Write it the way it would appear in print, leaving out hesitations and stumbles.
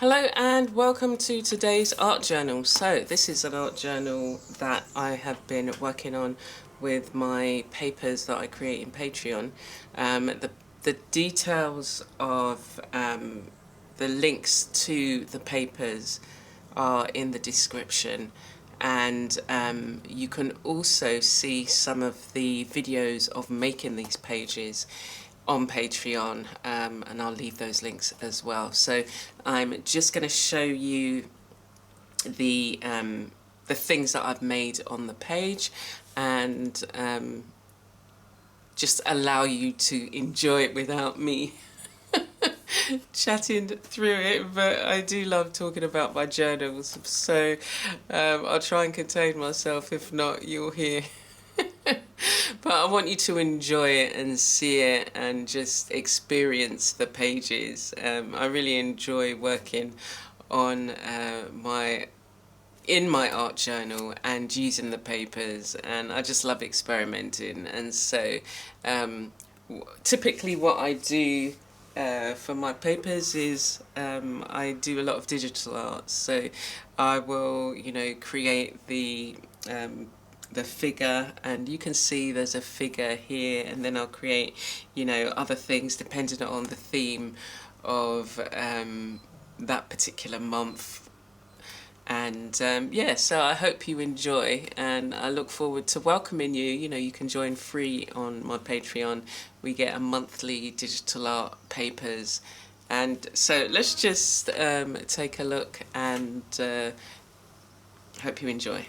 Hello and welcome to today's art journal. So this is an art journal that I have been working on with my papers that I create in Patreon. The details of the links to the papers are in the description, and you can also see some of the videos of making these pages on Patreon, and I'll leave those links as well. So I'm just going to show you the things that I've made on the page, and just allow you to enjoy it without me chatting through it. But I do love talking about my journals, so I'll try and contain myself. If not, you'll hear. But I want you to enjoy it and see it and just experience the pages. I really enjoy working on in my art journal and using the papers, and I just love experimenting. And so typically what I do for my papers is I do a lot of digital art. So I will, create the figure, and you can see there's a figure here, and then I'll create, other things depending on the theme of that particular month. And yeah, so I hope you enjoy, and I look forward to welcoming you. You can join free on my Patreon. We get a monthly digital art papers. And so let's just take a look, and hope you enjoy.